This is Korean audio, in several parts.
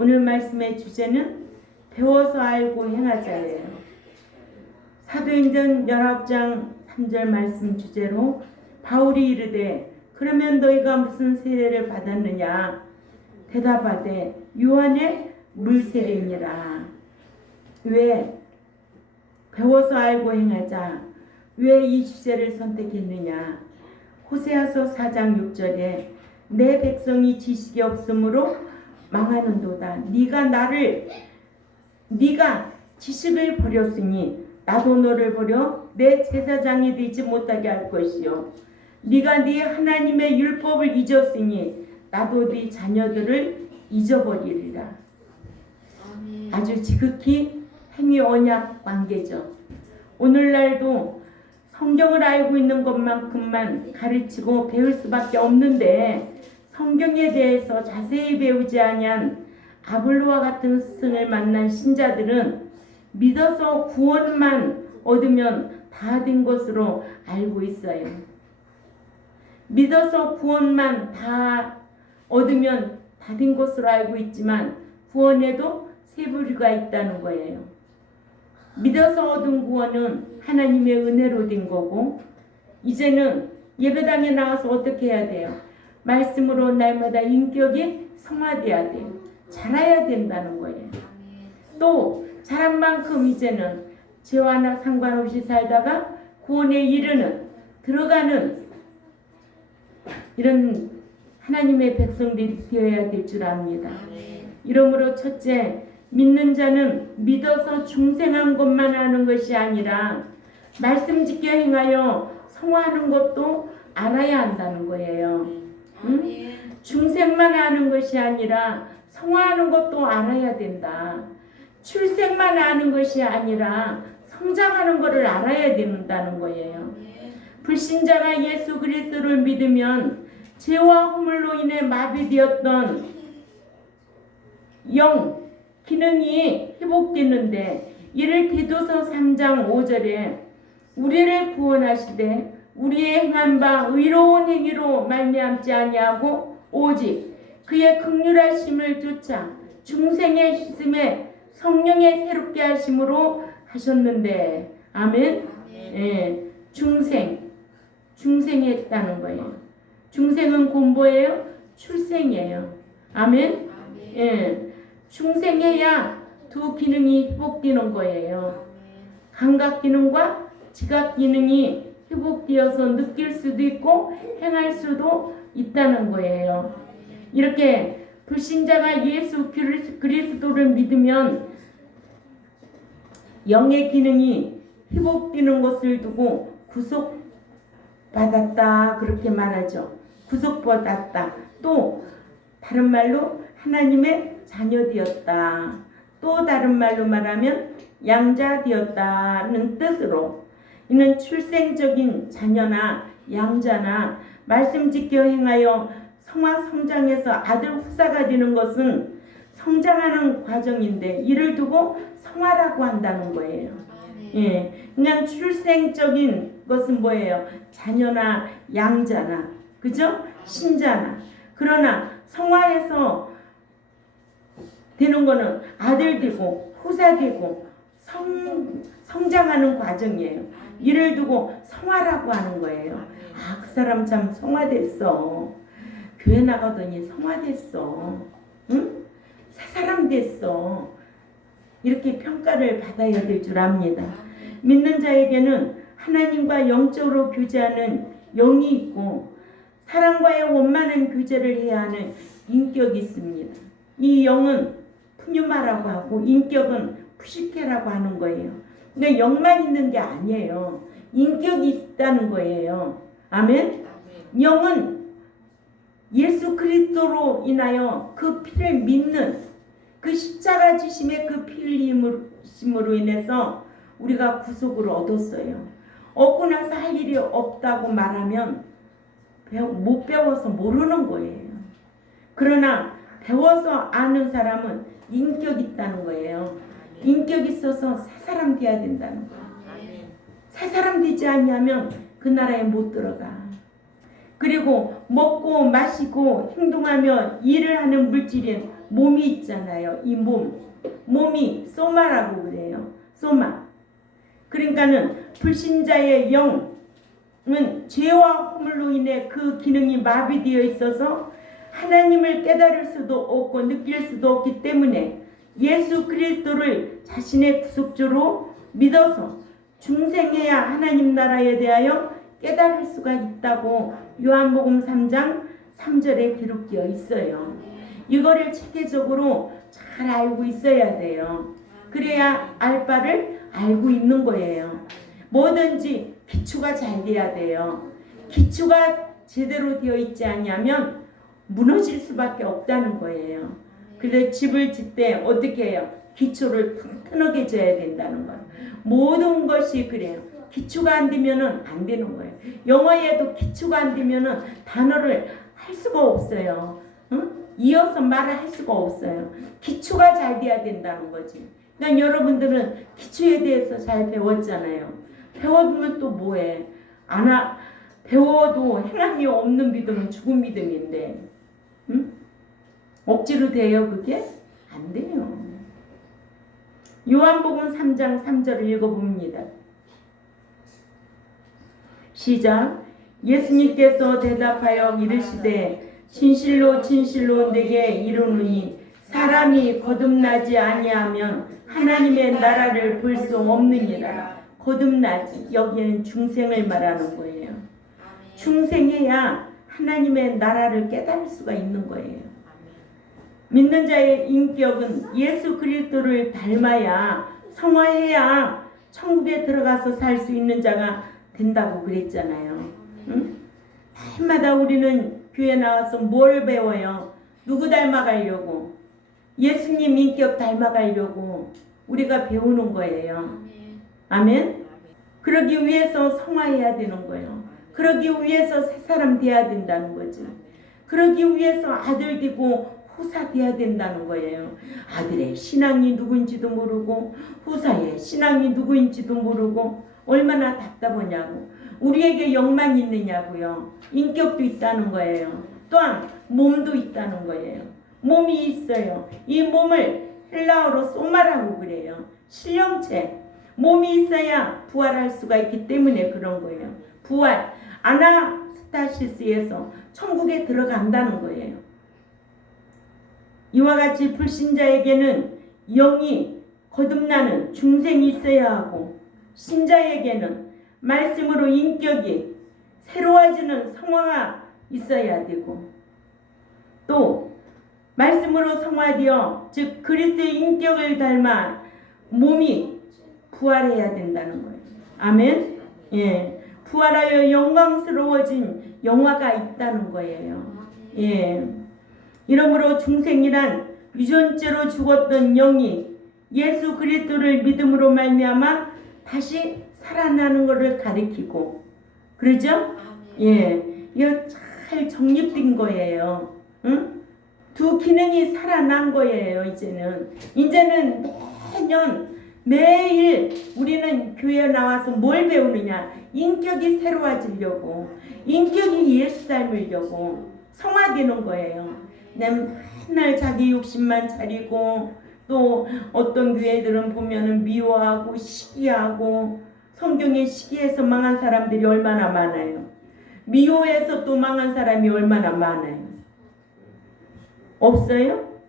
오늘 말씀의 주제는 배워서 알고 행하자예요. 사도행전 19장 3절 말씀 주제로 바울이 이르되 그러면 너희가 무슨 세례를 받았느냐? 대답하되 요한의 물세례니라. 왜 배워서 알고 행하자? 왜 이 주제를 선택했느냐? 호세아서 4장 6절에 내 백성이 지식이 없으므로 망하는도다. 네가 지식을 버렸으니 나도 너를 버려 내 제사장이 되지 못하게 할 것이요. 네가 네 하나님의 율법을 잊었으니 나도 네 자녀들을 잊어버리리라. 아주 지극히 행위 언약 관계죠. 오늘날도 성경을 알고 있는 것만큼만 가르치고 배울 수밖에 없는데 성경에 대해서 자세히 배우지 아니한 아볼로와 같은 스승을 만난 신자들은 믿어서 구원만 얻으면 다 된 것으로 알고 있어요. 믿어서 구원만 다 얻으면 다 된 것으로 알고 있지만 구원에도 세 부류가 있다는 거예요. 믿어서 얻은 구원은 하나님의 은혜로 된 거고, 이제는 예배당에 나와서 어떻게 해야 돼요? 말씀으로 날마다 인격이 성화돼야 돼요. 자라야 된다는 거예요. 또 자란 만큼 이제는 죄와나 상관없이 살다가 구원에 이르는 들어가는 이런 하나님의 백성들이 되어야 될 줄 압니다. 이러므로 첫째, 믿는 자는 믿어서 중생한 것만 하는 것이 아니라 말씀 지켜 행하여 성화하는 것도 알아야 한다는 거예요. 중생만 하는 것이 아니라 성화하는 것도 알아야 된다. 출생만 하는 것이 아니라 성장하는 것을 알아야 된다는 거예요. 불신자가 예수 그리스도를 믿으면 죄와 허물로 인해 마비되었던 영 기능이 회복되는데, 이를 디도서 3장 5절에 우리를 구원하시되 우리의 행한 바 의로운 행위로 말미암지 아니하고 오직 그의 긍휼하심을 쫓아 중생의 씻음에 성령의 새롭게 하심으로 하셨는데. 아멘. 예, 중생했다는 거예요. 중생은 공보예요, 출생이에요. 아멘. 예, 중생해야 두 기능이 회복되는 거예요. 감각 기능과 지각 기능이 회복되어서 느낄 수도 있고 행할 수도 있다는 거예요. 이렇게 불신자가 예수 그리스도를 믿으면 영의 기능이 회복되는 것을 두고 구속받았다 그렇게 말하죠. 구속받았다. 또 다른 말로 하나님의 자녀되었다. 또 다른 말로 말하면 양자되었다는 뜻으로, 이는 출생적인 자녀나 양자나 말씀 지켜 행하여 성장해서 아들 후사가 되는 것은 성장하는 과정인데 이를 두고 성화라고 한다는 거예요. 예, 그냥 출생적인 것은 뭐예요? 자녀나 양자나, 그죠? 신자나. 그러나 성화해서 되는 거는 아들 되고 후사 되고 성장하는 과정이에요. 이를 두고 성화라고 하는 거예요. 아, 그 사람 참 성화됐어. 교회 나가더니 성화됐어. 응? 새 사람 됐어. 이렇게 평가를 받아야 될 줄 압니다. 믿는 자에게는 하나님과 영적으로 교제하는 영이 있고 사랑과의 원만한 교제를 해야 하는 인격이 있습니다. 이 영은 푸뉴마라고 하고 인격은 푸시케라고 하는 거예요. 그러니까 영만 있는 게 아니에요. 인격이 있다는 거예요. 아멘? 영은 예수 그리스도로 인하여 그 피를 믿는 그 십자가 지심의 그 피 흘림으로 인해서 우리가 구속을 얻었어요. 얻고 나서 할 일이 없다고 말하면 못 배워서 모르는 거예요. 그러나 배워서 아는 사람은 인격이 있다는 거예요. 인격이 있어서 새 사람 돼야 된다는 거예요. 새 사람 되지 않냐면 그 나라에 못 들어가. 그리고 먹고 마시고 행동하며 일을 하는 물질인 몸이 있잖아요. 이 몸이 소마라고 그래요. 소마. 그러니까는 불신자의 영은 죄와 허물로 인해 그 기능이 마비되어 있어서 하나님을 깨달을 수도 없고 느낄 수도 없기 때문에 예수 그리스도를 자신의 구속주로 믿어서 중생해야 하나님 나라에 대하여 깨달을 수가 있다고 요한복음 3장 3절에 기록되어 있어요. 이거를 체계적으로 잘 알고 있어야 돼요. 그래야 알 바를 알고 있는 거예요. 뭐든지 기초가 잘 돼야 돼요. 기초가 제대로 되어 있지 않으면 무너질 수밖에 없다는 거예요. 그래서 집을 짓 때 어떻게 해요? 기초를 튼튼하게 져야 된다는 거예요. 모든 것이 그래요. 기초가 안 되면은 안 되는 거예요. 영어에도 기초가 안 되면은 단어를 할 수가 없어요. 응? 이어서 말을 할 수가 없어요. 기초가 잘 돼야 된다는 거지. 그러니까 여러분들은 기초에 대해서 잘 배웠잖아요. 배워두면 또 뭐해? 배워도 행함이 없는 믿음은 죽은 믿음인데, 응? 억지로 돼요 그게? 안 돼요. 요한복음 3장 3절을 읽어봅니다. 시작. 예수님께서 대답하여 이르시되 진실로 진실로 내게 이르노니 사람이 거듭나지 아니하면 하나님의 나라를 볼 수 없느니라. 거듭나지, 여기에는 중생을 말하는 거예요. 중생해야 하나님의 나라를 깨달을 수가 있는 거예요. 믿는 자의 인격은 예수 그리스도를 닮아야, 성화해야 천국에 들어가서 살 수 있는 자가 된다고 그랬잖아요. 응? 해마다 우리는 교회 나와서 뭘 배워요? 누구 닮아가려고? 예수님 인격 닮아가려고 우리가 배우는 거예요. 아멘? 그러기 위해서 성화해야 되는 거예요. 그러기 위해서 새 사람 돼야 된다는 거지. 그러기 위해서 아들 되고 후사 돼야 된다는 거예요. 아들의 신앙이 누구인지도 모르고 후사의 신앙이 누구인지도 모르고 얼마나 답답하냐고. 우리에게 영만 있느냐고요. 인격도 있다는 거예요. 또한 몸도 있다는 거예요. 몸이 있어요. 이 몸을 헬라어로 소마라고 그래요. 실령체. 몸이 있어야 부활할 수가 있기 때문에 그런 거예요. 부활. 아나스타시스에서 천국에 들어간다는 거예요. 이와 같이 불신자에게는 영이 거듭나는 중생이 있어야 하고, 신자에게는 말씀으로 인격이 새로워지는 성화가 있어야 되고, 또 말씀으로 성화되어 즉 그리스도의 인격을 닮아 몸이 부활해야 된다는 거예요. 아멘. 예, 부활하여 영광스러워진 영화가 있다는 거예요. 예. 이러므로 중생이란 유전죄로 죽었던 영이 예수 그리스도를 믿음으로 말미암아 다시 살아나는 것을 가리키고, 그러죠? 예, 이거 잘 정립된 거예요. 응? 두 기능이 살아난 거예요. 이제는 매일 우리는 교회에 나와서 뭘 배우느냐? 인격이 새로워지려고, 인격이 예수 닮으려고 성화되는 거예요. 맨날 자기 욕심만 차리고, 또 어떤 교회들은 보면은 미워하고 시기하고, 성경에 시기해서 망한 사람들이 얼마나 많아요. 미워해서 또 망한 사람이 얼마나 많아요. 없어요?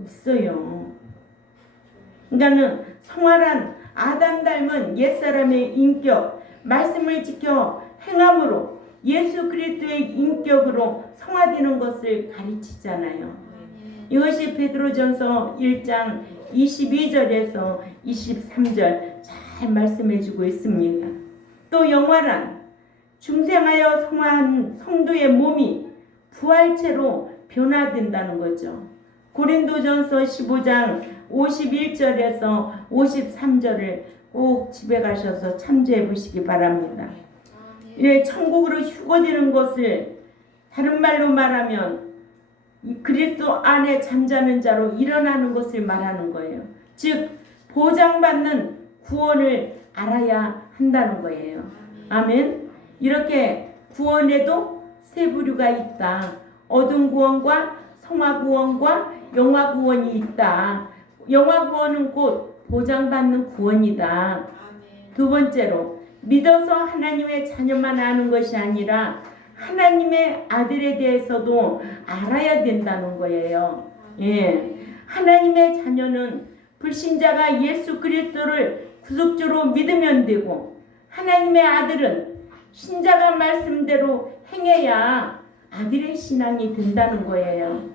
없어요. 그러니까는 성화란 아담 닮은 옛사람의 인격, 말씀을 지켜 행함으로 예수 그리스도의 인격으로 성화되는 것을 가르치잖아요. 이것이 베드로전서 1장 22절에서 23절 잘 말씀해주고 있습니다. 또 영화란 중생하여 성화한 성도의 몸이 부활체로 변화된다는 거죠. 고린도전서 15장 51절에서 53절을 꼭 집에 가셔서 참조해 보시기 바랍니다. 천국으로 휴거되는 것을 다른 말로 말하면 그리스도 안에 잠자는 자로 일어나는 것을 말하는 거예요. 즉 보장받는 구원을 알아야 한다는 거예요. 아멘. 이렇게 구원에도 세 부류가 있다. 어둠 구원과 성화 구원과 영화 구원이 있다. 영화 구원은 곧 보장받는 구원이다. 두 번째로 믿어서 하나님의 자녀만 아는 것이 아니라 하나님의 아들에 대해서도 알아야 된다는 거예요. 예. 하나님의 자녀는 불신자가 예수 그리스도를 구속주로 믿으면 되고, 하나님의 아들은 신자가 말씀대로 행해야 아들의 신앙이 된다는 거예요.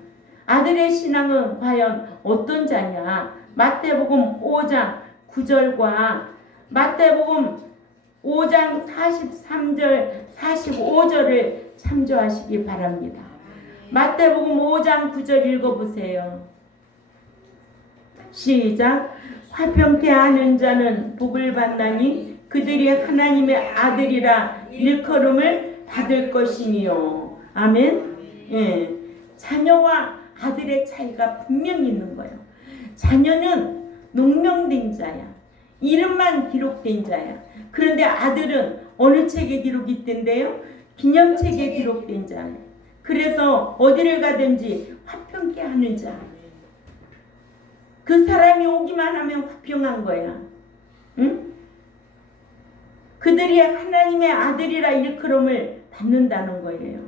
아들의 신앙은 과연 어떤 자냐? 마태복음 5장 9절과 마태복음 5장 43절 45절을 참조하시기 바랍니다. 마태복음 5장 9절 읽어보세요. 시작. 화평케 하는 자는 복을 받나니 그들이 하나님의 아들이라 일컬음을 받을 것이니요. 아멘. 예. 자녀와 아들의 차이가 분명히 있는 거예요. 자녀는 농명된 자야. 이름만 기록된 자야. 그런데 아들은 어느 책에 기록이 된대요? 기념책에 기록된 자예요. 그래서 어디를 가든지 화평케 하는 자. 그 사람이 오기만 하면 화평한 거야. 응? 그들이 하나님의 아들이라 일컬음을 받는다는 거예요.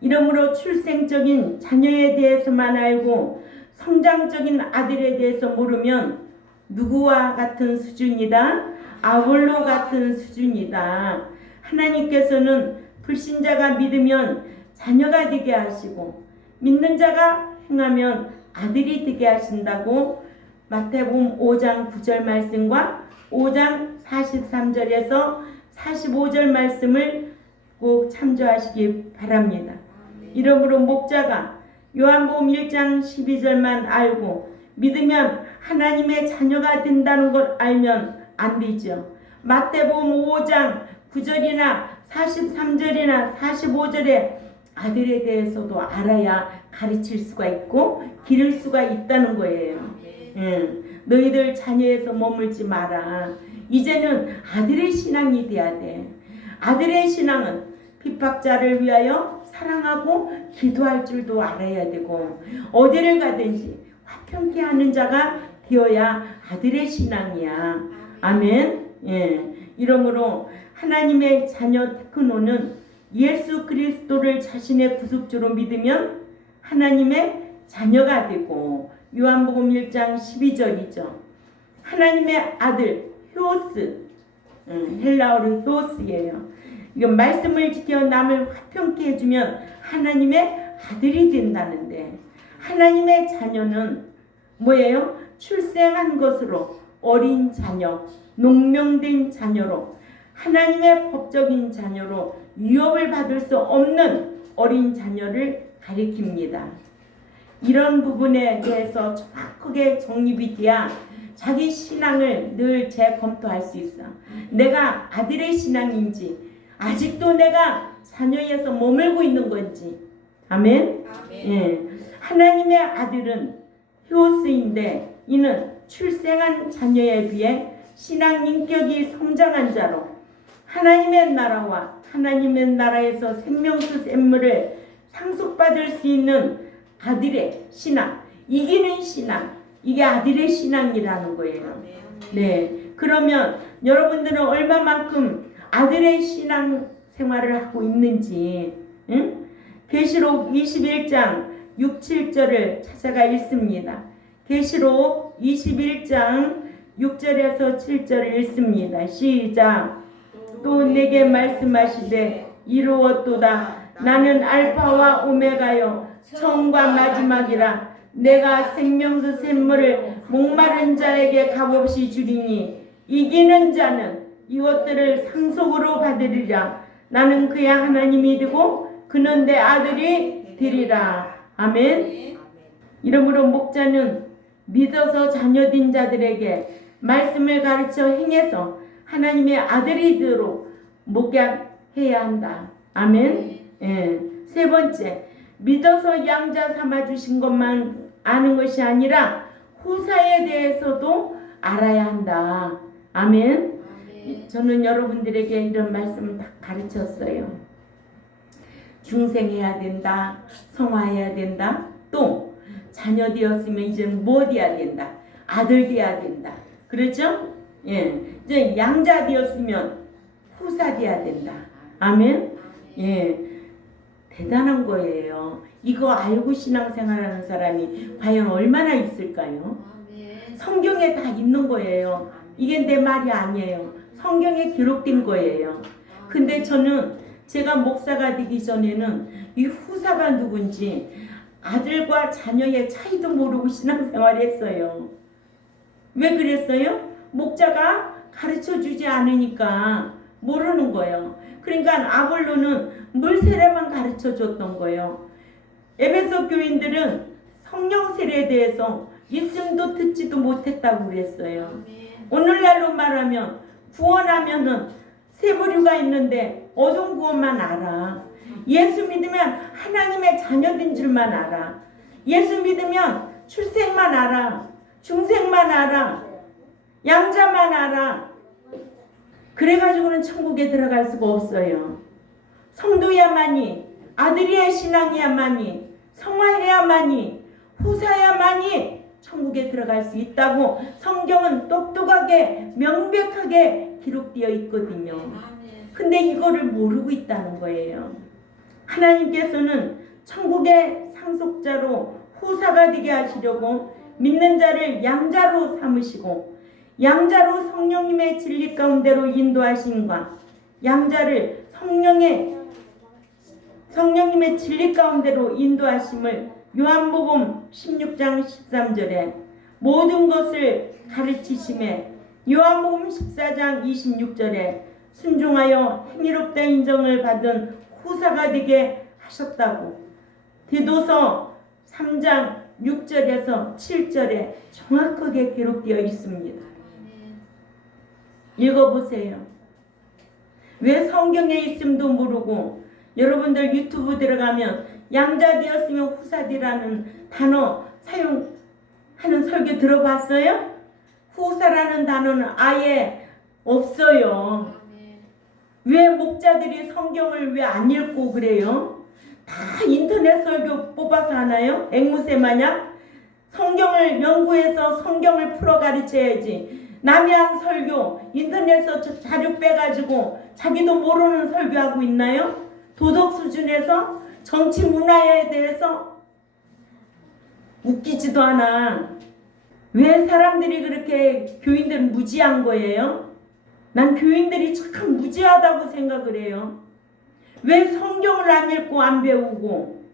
이러므로 출생적인 자녀에 대해서만 알고 성장적인 아들에 대해서 모르면 누구와 같은 수준이다? 아볼로 같은 수준이다. 하나님께서는 불신자가 믿으면 자녀가 되게 하시고 믿는 자가 행하면 아들이 되게 하신다고 마태복음 5장 9절 말씀과 5장 43절에서 45절 말씀을 꼭 참조하시기 바랍니다. 이러므로 목자가 요한복음 1장 12절만 알고 믿으면 하나님의 자녀가 된다는 걸 알면 안 되죠. 마태복음 5장 9절이나 43절이나 45절에 아들에 대해서도 알아야 가르칠 수가 있고 기를 수가 있다는 거예요. 너희들 자녀에서 머물지 마라. 이제는 아들의 신앙이 돼야 돼. 아들의 신앙은 핍박자를 위하여 사랑하고 기도할 줄도 알아야 되고 어디를 가든지 화평케 하는 자가 되어야 아들의 신앙이야. 아멘. 예. 이러므로 하나님의 자녀 테크노는 예수 그리스도를 자신의 구속주로 믿으면 하나님의 자녀가 되고 요한복음 1장 12절이죠. 하나님의 아들 효스, 헬라어는 효스예요. 이건 말씀을 지켜 남을 화평케 해주면 하나님의 아들이 된다는데 하나님의 자녀는 뭐예요? 출생한 것으로 어린 자녀, 농명된 자녀로 하나님의 법적인 자녀로 유업을 받을 수 없는 어린 자녀를 가리킵니다. 이런 부분에 대해서 정확하게 정립이 돼야 자기 신앙을 늘 재검토할 수 있어. 내가 아들의 신앙인지 아직도 내가 자녀에서 머물고 있는 건지. 아멘. 예. 하나님의 아들은 효스인데 이는 출생한 자녀에 비해 신앙 인격이 성장한 자로 하나님의 나라와 하나님의 나라에서 생명수 샘물을 상속받을 수 있는 아들의 신앙, 이기는 신앙, 이게 아들의 신앙이라는 거예요. 네, 그러면 여러분들은 얼마만큼 아들의 신앙 생활을 하고 있는지, 응? 계시록 21장 6, 7절을 찾아가 읽습니다. 계시록 21장 6절에서 7절을 읽습니다. 시작. 또 내게 말씀하시되 이루었도다. 나는 알파와 오메가요 처음과 마지막이라. 내가 생명수 샘물을 목마른 자에게 값없이 주리니 이기는 자는 이것들을 상속으로 받으리라. 나는 그의 하나님이 되고 그는 내 아들이 되리라. 아멘. 이러므로 목자는 믿어서 자녀된 자들에게 말씀을 가르쳐 행해서 하나님의 아들이 되도록 목약해야 한다. 아멘. 예. 세 번째, 믿어서 양자 삼아주신 것만 아는 것이 아니라 후사에 대해서도 알아야 한다. 아멘. 저는 여러분들에게 이런 말씀을 다 가르쳤어요. 중생해야 된다. 성화해야 된다. 또 자녀 되었으면 이제는 뭐 돼야 된다? 아들 돼야 된다. 그렇죠? 예. 이제 양자 되었으면 후사 돼야 된다. 아멘? 예. 대단한 거예요. 이거 알고 신앙생활하는 사람이 과연 얼마나 있을까요? 성경에 다 있는 거예요. 이게 내 말이 아니에요. 성경에 기록된 거예요. 근데 저는 제가 목사가 되기 전에는 이 후사가 누군지 아들과 자녀의 차이도 모르고 신앙생활 했어요. 왜 그랬어요? 목자가 가르쳐주지 않으니까 모르는 거예요. 그러니까 아볼로는 물 세례만 가르쳐줬던 거예요. 에베소 교인들은 성령 세례에 대해서 있음도 듣지도 못했다고 그랬어요. 오늘날로 말하면 구원하면은 세 부류가 있는데 어떤 구원만 알아. 예수 믿으면 하나님의 자녀된 줄만 알아. 예수 믿으면 출생만 알아. 중생만 알아. 양자만 알아. 그래가지고는 천국에 들어갈 수가 없어요. 성도야만이, 아들의 신앙이야만이, 성화해야만이, 후사야만이 천국에 들어갈 수 있다고 성경은 똑똑하게 명백하게 기록되어 있거든요. 근데 이거를 모르고 있다는 거예요. 하나님께서는 천국의 상속자로 후사가 되게 하시려고 믿는 자를 양자로 삼으시고 양자로 성령님의 진리 가운데로 인도하심과 양자를 성령님의 진리 가운데로 인도하심을 요한복음 16장 13절에 모든 것을 가르치심에 요한복음 14장 26절에 순종하여 행위롭다 인정을 받은 후사가 되게 하셨다고 디도서 3장 6절에서 7절에 정확하게 기록되어 있습니다. 읽어보세요. 왜 성경에 있음도 모르고 여러분들 유튜브 들어가면 양자 되었으면 후사디라는 단어 사용하는 설교 들어봤어요? 후사라는 단어는 아예 없어요. 왜 목자들이 성경을 왜 안 읽고 그래요? 다 인터넷 설교 뽑아서 하나요? 앵무새 마냥? 성경을 연구해서 성경을 풀어 가르쳐야지. 남이 한 설교 인터넷에서 자료 빼가지고 자기도 모르는 설교하고 있나요? 도덕 수준에서 정치 문화에 대해서 웃기지도 않아. 왜 사람들이 그렇게 교인들은 무지한 거예요? 난 교인들이 참 무지하다고 생각을 해요. 왜 성경을 안 읽고 안 배우고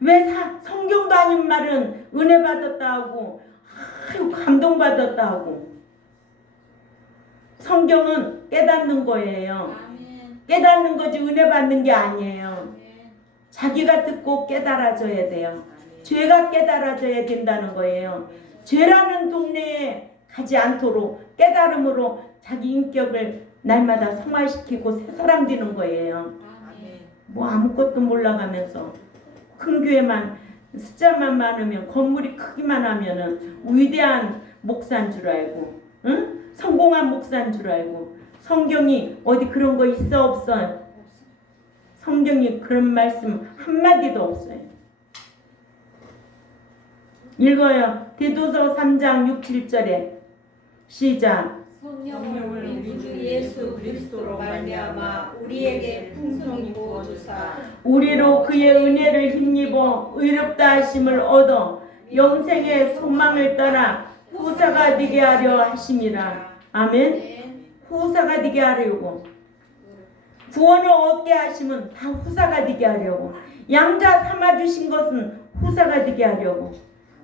왜 성경도 아닌 말은 은혜 받았다 하고 아유 감동받았다 하고. 성경은 깨닫는 거예요. 깨닫는 거지 은혜 받는 게 아니에요. 자기가 듣고 깨달아져야 돼요. 죄가 깨달아져야 된다는 거예요. 죄라는 동네에 가지 않도록 깨달음으로 자기 인격을 날마다 성화시키고 새 사람 되는 거예요. 뭐 아무것도 몰라가면서 큰 교회만 숫자만 많으면 건물이 크기만 하면은 위대한 목사인 줄 알고, 응? 성공한 목사인 줄 알고. 성경이 어디 그런 거 있어 없어? 성경이 그런 말씀 한마디도 없어요. 읽어요. 디도서 3장 6, 7절에 시작. 성령을 우리 주 예수 그리스도로 말미암아 우리에게 풍성히 부어주사 우리로 그의 은혜를 힘입어 의롭다 하심을 얻어 영생의 소망을 따라 후사가 되게 하려 하심이라. 아멘. 후사가 되게 하려고. 구원을 얻게 하시면 다 후사가 되게 하려고. 양자 삼아주신 것은 후사가 되게 하려고.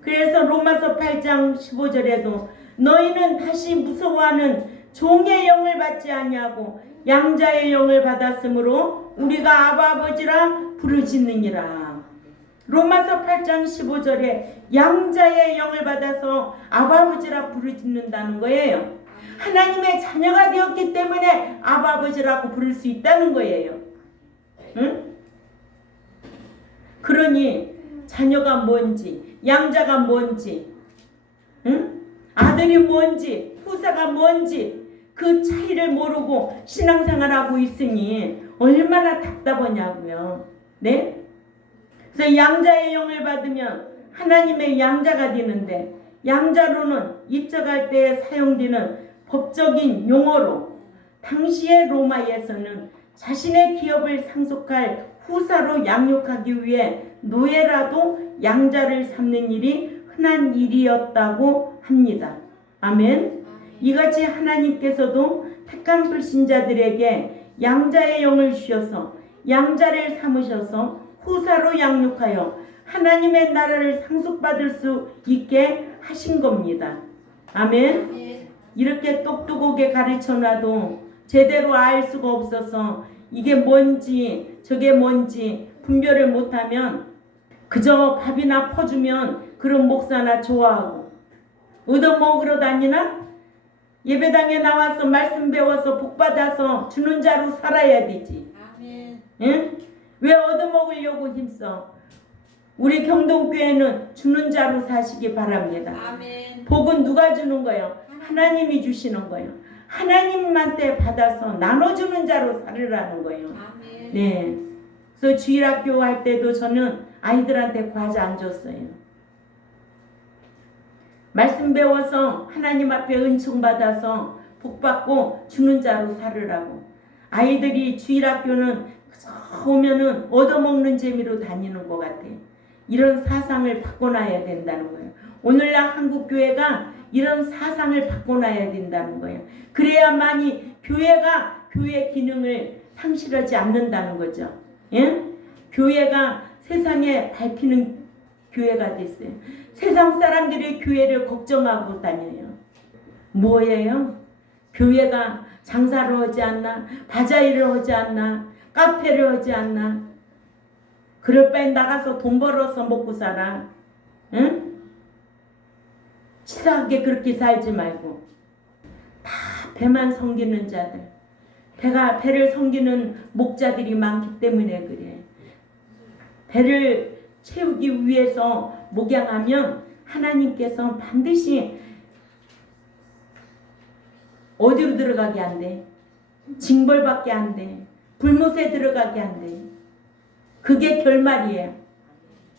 그래서 로마서 8장 15절에도 너희는 다시 무서워하는 종의 영을 받지 아니하고 양자의 영을 받았으므로 우리가 아바 아버지라 부르짖느니라. 로마서 8장 15절에 양자의 영을 받아서 아바 아버지라 부르짖는다는 거예요. 하나님의 자녀가 되었기 때문에 아바 아버지라고 부를 수 있다는 거예요. 응? 그러니 자녀가 뭔지, 양자가 뭔지, 응? 아들이 뭔지, 후사가 뭔지 그 차이를 모르고 신앙생활하고 있으니 얼마나 답답하냐고요. 네? 그래서 양자의 영을 받으면 하나님의 양자가 되는데, 양자로는 입적할 때 사용되는 법적인 용어로 당시의 로마에서는 자신의 기업을 상속할 후사로 양육하기 위해 노예라도 양자를 삼는 일이 흔한 일이었다고 합니다. 아멘. 이같이 하나님께서도 택한 불신자들에게 양자의 영을 주셔서 양자를 삼으셔서 후사로 양육하여 하나님의 나라를 상속받을 수 있게 하신 겁니다. 아멘. 이렇게 똑똑하게 가르쳐놔도 제대로 알 수가 없어서 이게 뭔지 저게 뭔지 분별을 못하면 그저 밥이나 퍼주면 그런 목사나 좋아하고 얻어먹으러 다니나? 예배당에 나와서 말씀 배워서 복받아서 주는 자로 살아야 되지. 응? 왜 얻어먹으려고 힘써? 우리 경동교회는 주는 자로 사시기 바랍니다. 아멘. 복은 누가 주는 거예요? 하나님이 주시는 거예요. 하나님한테 받아서 나눠주는 자로 살으라는 거예요. 아멘. 네. 그래서 주일학교 할 때도 저는 아이들한테 과자 안 줬어요. 말씀 배워서 하나님 앞에 은총 받아서 복 받고 주는 자로 살으라고. 아이들이 주일학교는 오면은 얻어먹는 재미로 다니는 것 같아. 이런 사상을 바꿔놔야 된다는 거예요. 오늘날 한국교회가 이런 사상을 바꿔놔야 된다는 거예요. 그래야만이 교회가 교회 기능을 상실하지 않는다는 거죠. 예? 교회가 세상에 밝히는 교회가 됐어요. 세상 사람들이 교회를 걱정하고 다녀요. 뭐예요? 교회가 장사를 하지 않나? 바자회를 하지 않나? 카페를 하지 않나? 그럴 바엔 나가서 돈 벌어서 먹고 살아. 응? 치사하게 그렇게 살지 말고. 다 배만 섬기는 자들. 배를 섬기는 목자들이 많기 때문에 그래. 배를 채우기 위해서 목양하면 하나님께서 반드시 어디로 들어가게 안 돼? 징벌받게 안 돼. 불못에 들어가게 안 돼. 그게 결말이에요.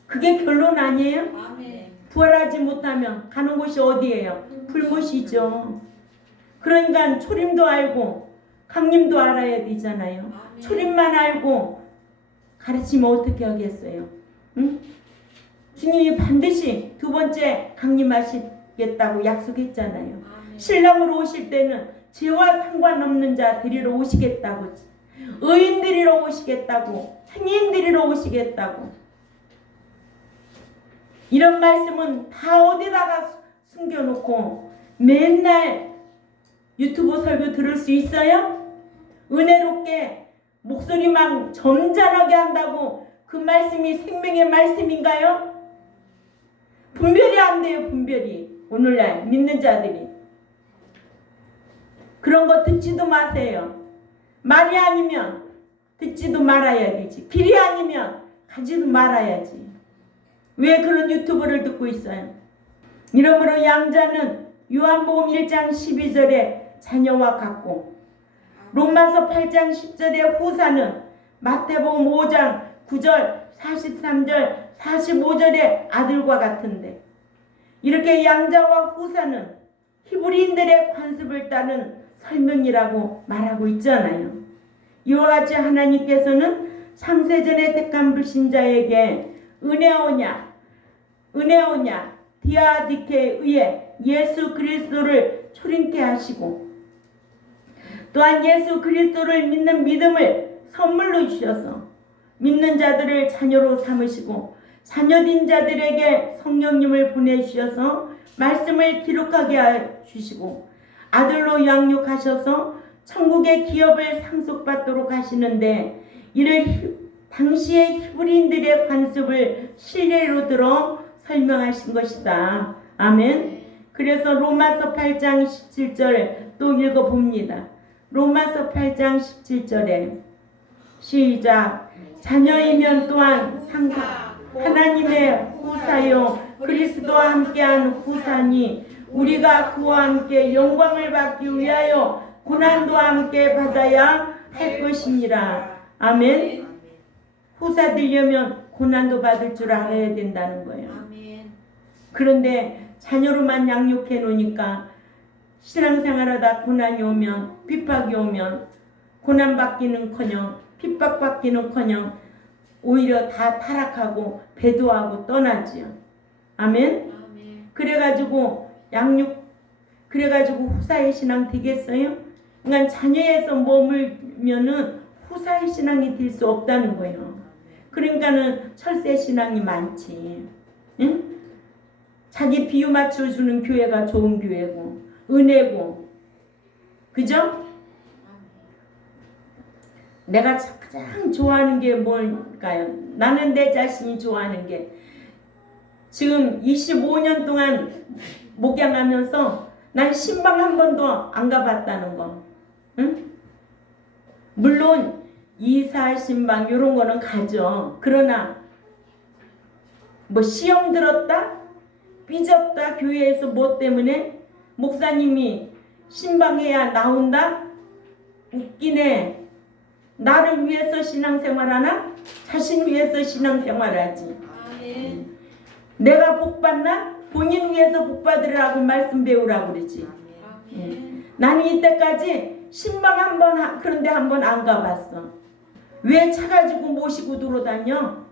그게 결론 아니에요? 아멘. 부활하지 못하면 가는 곳이 어디예요? 불못이죠. 그러니까 초림도 알고 강림도 알아야 되잖아요. 아멘. 초림만 알고 가르치면 어떻게 하겠어요? 응? 주님이 반드시 두 번째 강림하시겠다고 약속했잖아요. 아멘. 신랑으로 오실 때는 죄와 상관없는 자 데리러 오시겠다고, 의인 데리러 오시겠다고, 행인 데리러 오시겠다고. 이런 말씀은 다 어디다가 숨겨놓고 맨날 유튜브 설교 들을 수 있어요? 은혜롭게 목소리만 점잖하게 한다고 그 말씀이 생명의 말씀인가요? 분별이 안 돼요. 분별이. 오늘날 믿는 자들이. 그런 거 듣지도 마세요. 말이 아니면 듣지도 말아야 되지. 길이 아니면 가지도 말아야지. 왜 그런 유튜브를 듣고 있어요? 이러므로 양자는 요한복음 1장 12절에 자녀와 같고, 로마서 8장 10절의 후사는 마태복음 5장 9절, 43절, 45절의 아들과 같은데, 이렇게 양자와 후사는 히브리인들의 관습을 따른 설명이라고 말하고 있잖아요. 이와 같이 하나님께서는 창세전에 택한 불신자에게 은혜오냐 디아디케에 의해 예수 그리스도를 초림케 하시고, 또한 예수 그리스도를 믿는 믿음을 선물로 주셔서 믿는 자들을 자녀로 삼으시고, 자녀된 자들에게 성령님을 보내주셔서 말씀을 기록하게 해주시고, 아들로 양육하셔서 천국의 기업을 상속받도록 하시는데, 이를 당시의 히브리인들의 관습을 실례로 들어 설명하신 것이다. 아멘. 그래서 로마서 8장 17절 또 읽어봅니다. 로마서 8장 17절에 시작. 자녀이면 또한 상속 하나님의 후사요 그리스도와 함께한 후사니 우리가 그와 함께 영광을 받기 위하여 고난도 함께 받아야 할 것이니라. 아멘. 후사 되려면 고난도 받을 줄 알아야 된다는 거예요. 아멘. 그런데 자녀로만 양육해 놓으니까 신앙생활하다 고난이 오면, 핍박이 오면 고난받기는커녕 핍박받기는커녕 오히려 다 타락하고 배도하고 떠나지요. 아멘. 그래가지고 후사의 신앙 되겠어요? 그러니까 자녀에서 머물면은 후사의 신앙이 될 수 없다는 거예요. 그러니까는 철새 신앙이 많지. 응? 자기 비유 맞춰주는 교회가 좋은 교회고 은혜고, 그죠? 내가 가장 좋아하는 게 뭘까요? 나는 내 자신이 좋아하는 게, 지금 25년 동안 목양하면서 난 신방 한 번도 안 가봤다는 거. 응? 물론 이사 신방 이런 거는 가죠. 그러나 뭐 시험 들었다? 삐졌다? 교회에서 뭐 때문에? 목사님이 신방해야 나온다? 웃기네. 나를 위해서 신앙생활하나? 자신 위해서 신앙생활하지. 내가 복받나? 본인 위해서 복받으라고 말씀 배우라고 그러지. 나는 이때까지 신방 그런데 한 번 안 가봤어. 왜 차 가지고 모시고 들어다녀?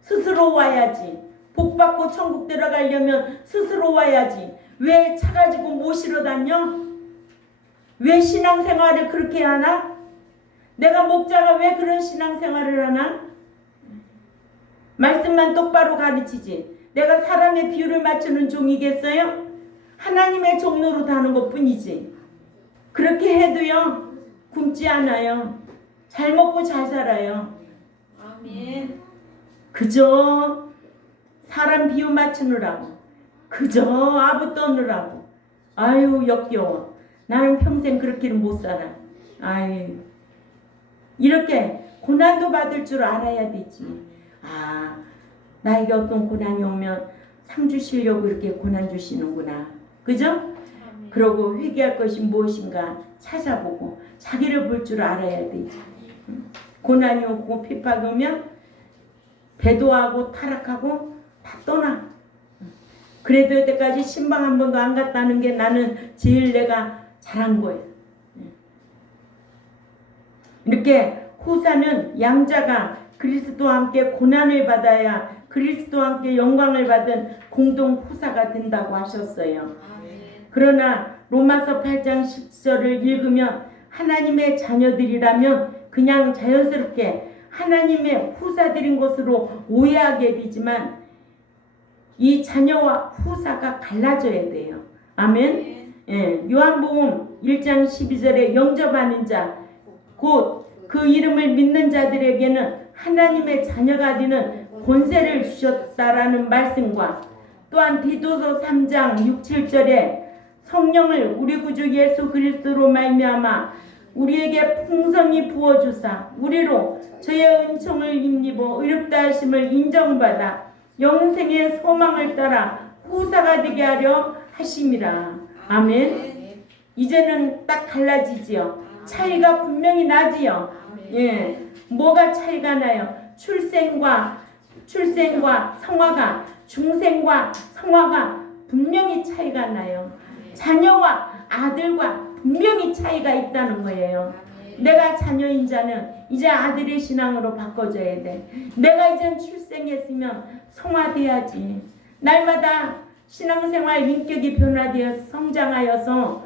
스스로 와야지. 복받고 천국 들어가려면 스스로 와야지. 왜 차 가지고 모시러 다녀? 왜 신앙생활을 그렇게 하나? 내가 목자가 왜 그런 신앙생활을 하나? 말씀만 똑바로 가르치지. 내가 사람의 비유를 맞추는 종이겠어요? 하나님의 종로로 다는 것뿐이지. 그렇게 해도요 굶지 않아요. 잘 먹고 잘 살아요. 아멘. 그저 사람 비유 맞추느라고, 그저 아부 떠느라고. 아유 역겨워. 나는 평생 그렇게는 못 살아. 아유, 이렇게 고난도 받을 줄 알아야 되지. 아, 나에게 어떤 고난이 오면 상 주시려고 이렇게 고난 주시는구나. 그죠? 그러고 회개할 것이 무엇인가 찾아보고 자기를 볼 줄 알아야 되지. 고난이 오고 핍박이 오면 배도하고 타락하고 다 떠나. 그래도 여태까지 신방 한 번도 안 갔다는 게 나는 제일 내가 잘한 거예요. 이렇게 후사는 양자가 그리스도와 함께 고난을 받아야 그리스도와 함께 영광을 받은 공동 후사가 된다고 하셨어요. 그러나 로마서 8장 10절을 읽으면 하나님의 자녀들이라면 그냥 자연스럽게 하나님의 후사들인 것으로 오해하게 되지만 이 자녀와 후사가 갈라져야 돼요. 아멘. 예, 요한복음 1장 12절에 영접하는 자 곧 그 이름을 믿는 자들에게는 하나님의 자녀가 되는 권세를 주셨다라는 말씀과 또한 디도서 3장 6, 7절에 성령을 우리 구주 예수 그리스도로 말미암아 우리에게 풍성히 부어주사 우리로 저의 은총을 힘입어 의롭다 하심을 인정받아 영생의 소망을 따라 후사가 되게 하려 하심이라. 아멘. 이제는 딱 갈라지지요. 차이가 분명히 나지요. 예, 뭐가 차이가 나요? 출생과 성화가, 중생과 성화가 분명히 차이가 나요. 자녀와 아들과 분명히 차이가 있다는 거예요. 내가 자녀인 자는 이제 아들의 신앙으로 바꿔줘야 돼. 내가 이제 출생했으면 성화돼야지. 날마다 신앙생활 인격이 변화되어 성장하여서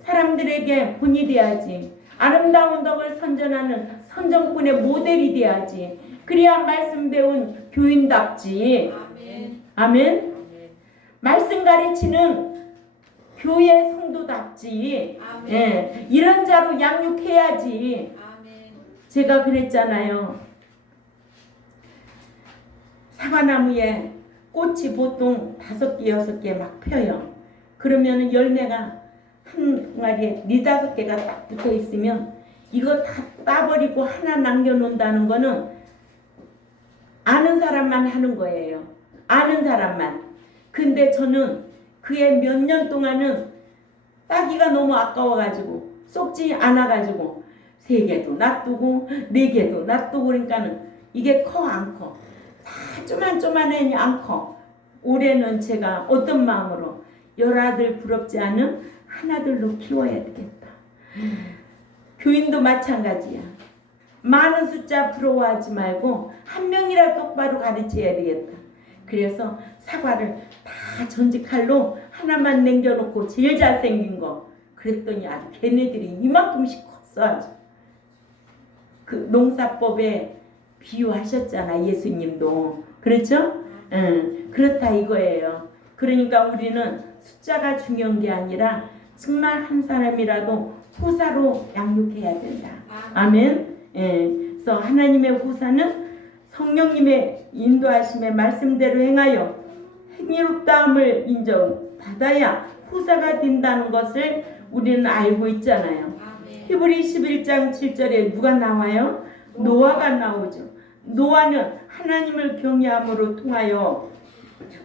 사람들에게 본이 돼야지. 아름다운 덕을 선전하는 선전꾼의 모델이 돼야지. 그래야 말씀 배운 교인답지. 아멘. 말씀 가르치는 교회 성도답지. 예, 이런 자로 양육해야지. 제가 그랬잖아요. 사과나무에 꽃이 보통 5개, 6개 막 펴요. 그러면 열매가 한 마리에 4-5개가 딱 붙어 있으면 이거 다 따버리고 하나 남겨놓는다는 거는 아는 사람만 하는 거예요. 아는 사람만. 근데 저는 그의 몇 년 동안은 따기가 너무 아까워가지고 썩지 않아가지고 3개도 놔두고 4개도 놔두고 그러니까는 이게 커 안 커? 다 쪼만쪼만하니 안 커. 올해는 제가 어떤 마음으로 열아들 부럽지 않은 하나들로 키워야 되겠다. 교인도 마찬가지야. 많은 숫자 부러워하지 말고 한 명이라도 똑바로 가르쳐야 되겠다. 그래서 사과를 다 전직칼로 하나만 남겨놓고 제일 잘생긴 거. 그랬더니 아주 걔네들이 이만큼씩 컸어. 아주. 그 농사법에 비유하셨잖아, 예수님도. 그렇죠? 그렇다 이거예요. 그러니까 우리는 숫자가 중요한 게 아니라 정말 한 사람이라도 후사로 양육해야 된다. 아멘. 그래서 하나님의 후사는 성령님의 인도하심의 말씀대로 행하여 행위롭다함을 인정받아야 후사가 된다는 것을 우리는 알고 있잖아요. 히브리 11장 7절에 누가 나와요? 노아가 나오죠. 노아는 하나님을 경외함으로 통하여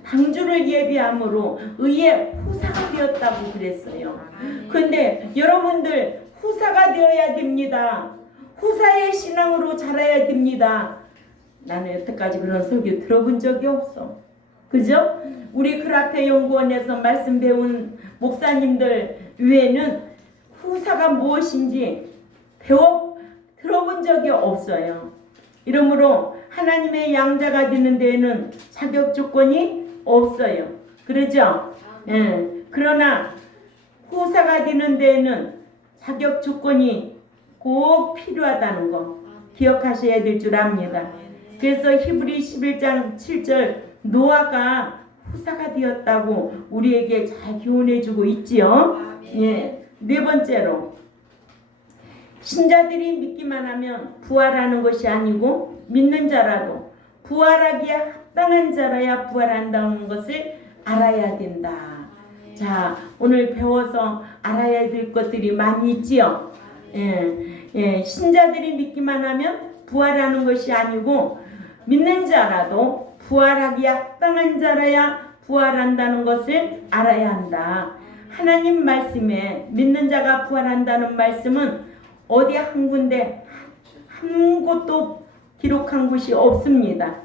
방주를 예비함으로 의의 후사가 되었다고 그랬어요. 그런데 여러분들 후사가 되어야 됩니다. 후사의 신앙으로 자라야 됩니다. 나는 여태까지 그런 설교 들어본 적이 없어. 그죠? 우리 크라페 연구원에서 말씀 배운 목사님들 외에는 후사가 무엇인지 들어본 적이 없어요. 이러므로 하나님의 양자가 되는 데에는 자격 조건이 없어요. 그러죠? 그러나 후사가 되는 데에는 자격 조건이 꼭 필요하다는 거 기억하셔야 될 줄 압니다. 그래서 히브리 11장 7절 노아가 후사가 되었다고 우리에게 잘 교훈해주고 있지요. 네 번째로 신자들이 믿기만 하면 부활하는 것이 아니고 믿는 자라도 부활하기에 합당한 자라야 부활한다는 것을 알아야 된다. 자, 오늘 배워서 알아야 될 것들이 많이 있지요. 신자들이 믿기만 하면 부활하는 것이 아니고 믿는 자라도 부활하기에 합당한 자라야 부활한다는 것을 알아야 한다. 하나님 말씀에 믿는 자가 부활한다는 말씀은 어디 한 군데 한 곳도 기록한 곳이 없습니다.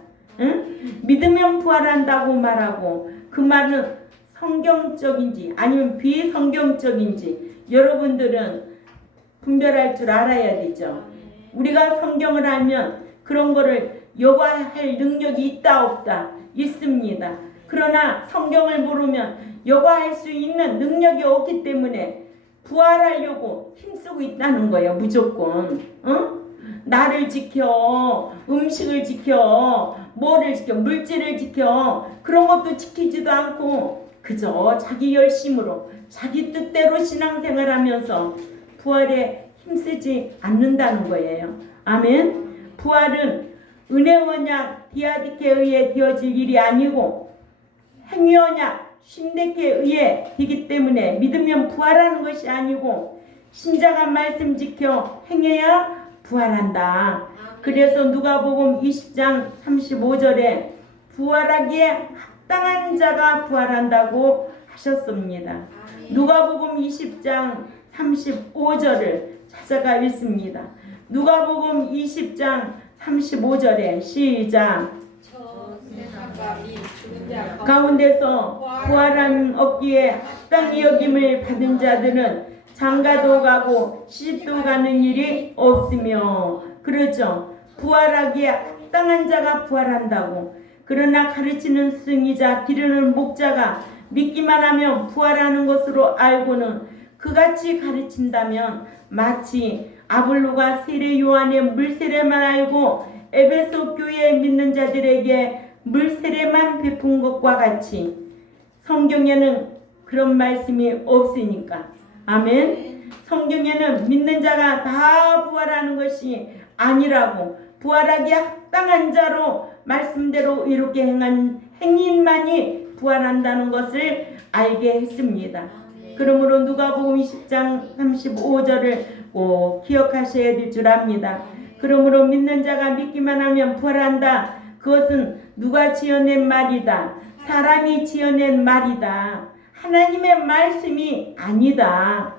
믿으면 부활한다고 말하고 그 말은 성경적인지 아니면 비성경적인지 여러분들은 분별할 줄 알아야 되죠. 우리가 성경을 알면 그런 거를 여과할 능력이 있다 없다 있습니다. 그러나 성경을 모르면 여과할 수 있는 능력이 없기 때문에 부활하려고 힘쓰고 있다는 거예요. 무조건. 나를 지켜, 음식을 지켜, 뭐를 지켜, 물질을 지켜, 그런 것도 지키지도 않고 그저 자기 열심으로 자기 뜻대로 신앙생활하면서 부활에 힘쓰지 않는다는 거예요. 아멘. 부활은 은혜 언약 디아디케에 의해 되어질 일이 아니고 행위 언약 신대케에 의해 되기 때문에 믿으면 부활하는 것이 아니고 신자가 말씀 지켜 행해야 부활한다. 그래서 누가복음 20장 35절에 부활하기에 합당한 자가 부활한다고 하셨습니다. 누가복음 20장 35절을 찾아가 읽습니다. 누가복음 20장 35절에 시작. 가운데서 부활함 얻기에 합당히 여김을 받은 자들은 장가도 가고 시집도 가는 일이 없으며 그렇죠. 부활하기에 합당한 자가 부활한다고. 그러나 가르치는 스승이자 기르는 목자가 믿기만 하면 부활하는 것으로 알고는 그같이 가르친다면 마치 아볼로가 세례 요한의 물세례만 알고 에베소 교회에 믿는 자들에게 물세례만 베푼 것과 같이 성경에는 그런 말씀이 없으니까. 아멘. 성경에는 믿는 자가 다 부활하는 것이 아니라고 부활하기에 합당한 자로 말씀대로 이렇게 행한 행인만이 부활한다는 것을 알게 했습니다. 그러므로 누가복음 20장 35절을 꼭 기억하셔야 될 줄 압니다. 그러므로 믿는 자가 믿기만 하면 부활한다. 그것은 누가 지어낸 말이다. 사람이 지어낸 말이다. 하나님의 말씀이 아니다.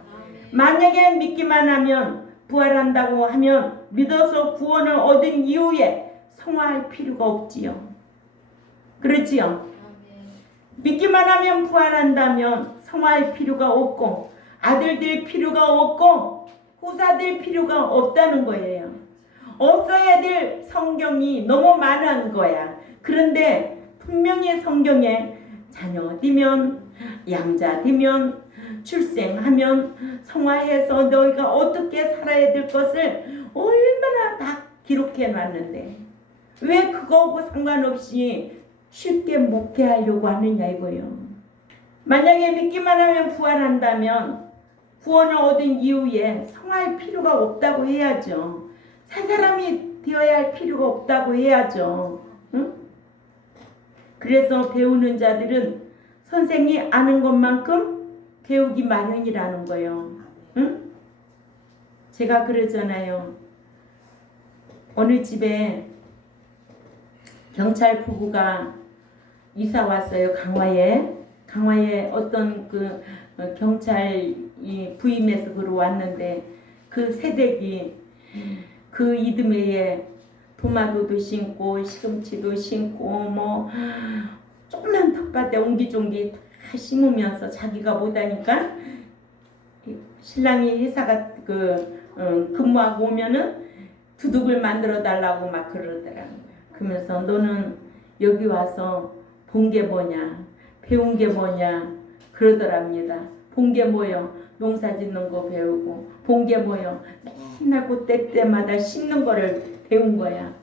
만약에 믿기만 하면 부활한다고 하면 믿어서 구원을 얻은 이후에 성화할 필요가 없지요. 그렇지요? 믿기만 하면 부활한다면 성화할 필요가 없고 아들 될 필요가 없고 후사 될 필요가 없다는 거예요. 없어야 될 성경이 너무 많은 거야. 그런데 분명히 성경에 자녀 되면 양자 되면 출생하면 성화해서 너희가 어떻게 살아야 될 것을 얼마나 다 기록해 놨는데 왜 그거하고 상관없이 쉽게 목회하려고 하느냐 이거예요. 만약에 믿기만 하면 부활한다면 구원을 얻은 이후에 성화할 필요가 없다고 해야죠. 새 사람이 되어야 할 필요가 없다고 해야죠. 응? 그래서 배우는 자들은 선생이 아는 것만큼 배우기 마련이라는 거예요. 응? 제가 그러잖아요. 어느 집에 경찰 부부가 이사 왔어요. 강화에 어떤 그 경찰이 부임해서 그러 왔는데 그 새댁이 그 이듬해에 도마도도 심고 시금치도 심고 뭐 조그만 텃밭에 옹기종기 다 심으면서 자기가 못하니까 신랑이 회사가 근무하고 오면은 두둑을 만들어 달라고 막 그러더라고요. 그러면서 너는 여기 와서 본 게 뭐냐 배운 게 뭐냐 그러더랍니다. 본 게 뭐요? 농사 짓는 거 배우고. 본 게 뭐요? 맨날 그때마다 심는 거를 배운 거야.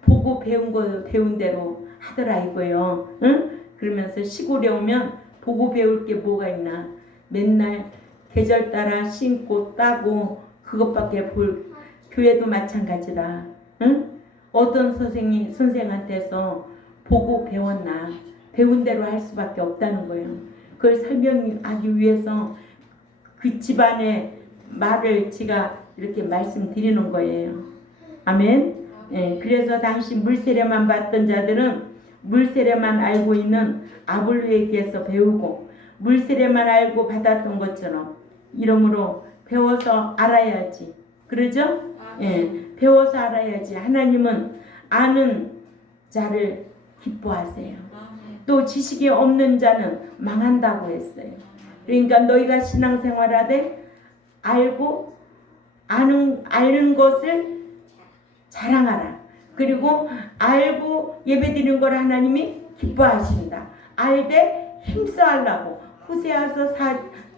보고 배운 거 배운 대로 하더라 이거요. 응? 그러면서 시골에 오면 보고 배울 게 뭐가 있나? 맨날 계절 따라 심고 따고 그것밖에 볼. 교회도 마찬가지라. 응? 어떤 선생한테서 보고 배웠나? 배운 대로 할 수밖에 없다는 거예요. 그걸 설명하기 위해서 그 집안의 말을 제가 이렇게 말씀드리는 거예요. 아멘. 예, 그래서 당시 물세례만 받던 자들은 물세례만 알고 있는 아볼로에게서 배우고 물세례만 알고 받았던 것처럼 이러므로 배워서 알아야지. 그러죠? 예, 배워서 알아야지. 하나님은 아는 자를 기뻐하세요. 또 지식이 없는 자는 망한다고 했어요. 그러니까 너희가 신앙생활하되 알고 아는 것을 자랑하라. 그리고 알고 예배드리는 걸 하나님이 기뻐하신다. 알되 힘써 하려고 호세아서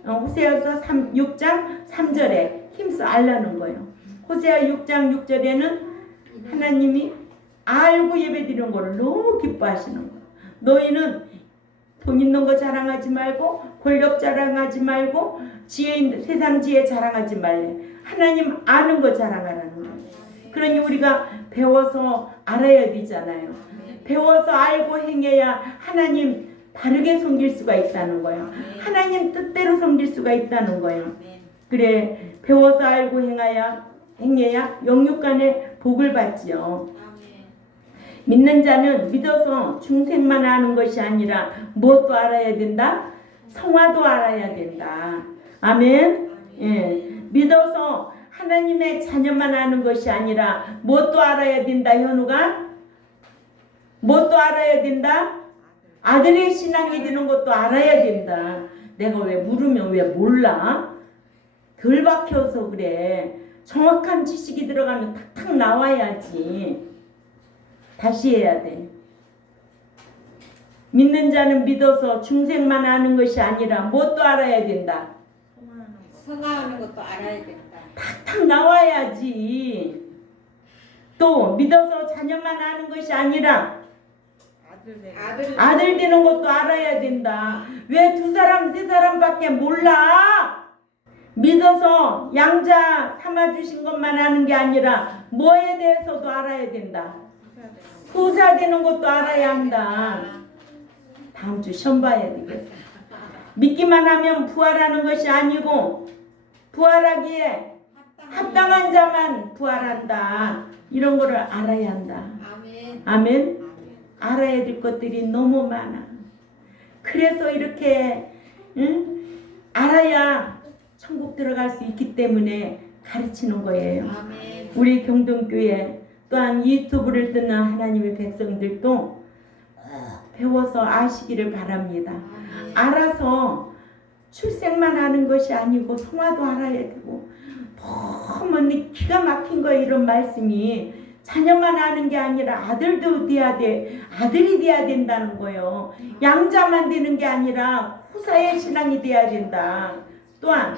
6장 3절에 힘써 알라는 거예요. 호세아 6장 6절에는 하나님이 알고 예배드리는 걸 너무 기뻐하시는 거예요. 너희는 돈 있는 거 자랑하지 말고 권력 자랑하지 말고 세상 지혜 자랑하지 말래. 하나님 아는 거 자랑하라는 거예요. 그러니 우리가 배워서 알아야 되잖아요. 배워서 알고 행해야 하나님 바르게 섬길 수가 있다는 거예요. 하나님 뜻대로 섬길 수가 있다는 거예요. 그래 배워서 알고 행해야 영육간의 복을 받지요. 믿는 자는 믿어서 중생만 아는 것이 아니라 무엇도 알아야 된다? 성화도 알아야 된다. 아멘. 예. 믿어서 하나님의 자녀만 아는 것이 아니라 무엇도 알아야 된다. 현우가 무엇도 알아야 된다. 아들의 신앙이 되는 것도 알아야 된다. 내가 왜 물으면 왜 몰라? 덜 박혀서 그래. 정확한 지식이 들어가면 탁탁 나와야지. 다시 해야 돼. 믿는 자는 믿어서 중생만 아는 것이 아니라 무엇도 알아야 된다. 성화하는 것도 알아야 된다. 탁탁 나와야지. 또 믿어서 자녀만 아는 것이 아니라 아들 되는 것도 알아야 된다. 왜 2사람 3사람밖에 몰라? 믿어서 양자 삼아주신 것만 아는 게 아니라 뭐에 대해서도 알아야 된다. 후사 되는 것도 알아야 한다. 다음 주 시험 봐야 되겠다. 믿기만 하면 부활하는 것이 아니고 부활하기에 합당한 자만 부활한다. 이런 거를 알아야 한다. 아멘. 알아야 될 것들이 너무 많아. 그래서 이렇게 알아야 천국 들어갈 수 있기 때문에 가르치는 거예요. 우리 경동교회 또한 유튜브를 듣는 하나님의 백성들도 꼭 배워서 아시기를 바랍니다. 알아서 출생만 하는 것이 아니고 성화도 알아야 되고, 너무 기가 막힌 거예요. 이런 말씀이 자녀만 하는 게 아니라 아들도 돼야 돼, 아들이 돼야 된다는 거예요. 양자만 되는 게 아니라 후사의 신앙이 돼야 된다. 또한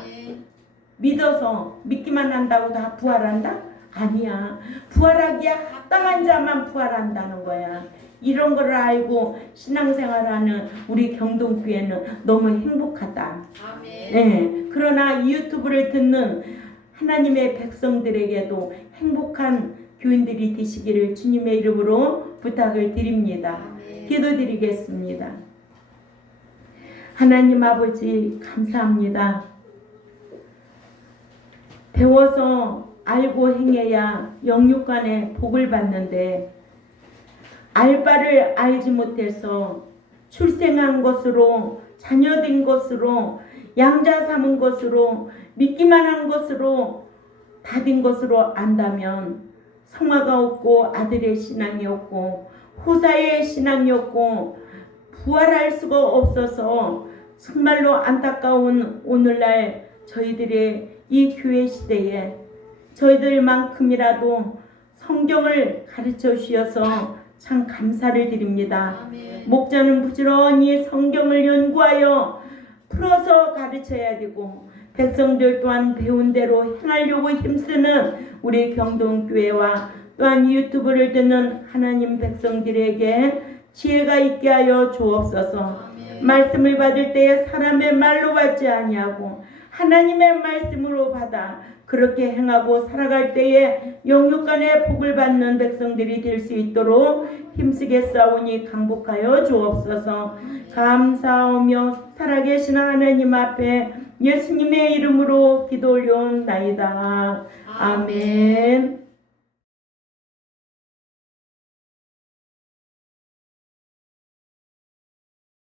믿어서 믿기만 한다고 다 부활한다? 아니야. 부활하기에 합당한 자만 부활한다는 거야. 이런 거를 알고 신앙생활하는 우리 경동교회는 너무 행복하다. 네. 그러나 이 유튜브를 듣는 하나님의 백성들에게도 행복한 교인들이 되시기를 주님의 이름으로 부탁을 드립니다. 기도드리겠습니다. 하나님 아버지 감사합니다. 배워서 알고 행해야 영육간에 복을 받는데, 알 바를 알지 못해서 출생한 것으로, 자녀된 것으로, 양자 삼은 것으로, 믿기만 한 것으로, 다된 것으로 안다면 성화가 없고 아들의 신앙이 없고 후사의 신앙이 없고 부활할 수가 없어서 정말로 안타까운 오늘날 저희들의 이 교회 시대에 저희들만큼이라도 성경을 가르쳐 주셔서 참 감사를 드립니다. 목자는 부지런히 성경을 연구하여 풀어서 가르쳐야 되고, 백성들 또한 배운 대로 행하려고 힘쓰는 우리 경동교회와 또한 유튜브를 듣는 하나님 백성들에게 지혜가 있게 하여 주옵소서. 말씀을 받을 때에 사람의 말로 받지 아니하고 하나님의 말씀으로 받아 그렇게 행하고 살아갈 때에 영육간의 복을 받는 백성들이 될 수 있도록 힘쓰겠사오니 강복하여 주옵소서. 감사하며 살아계신 하나님 앞에 예수님의 이름으로 기도 올려옵나이다. 아멘.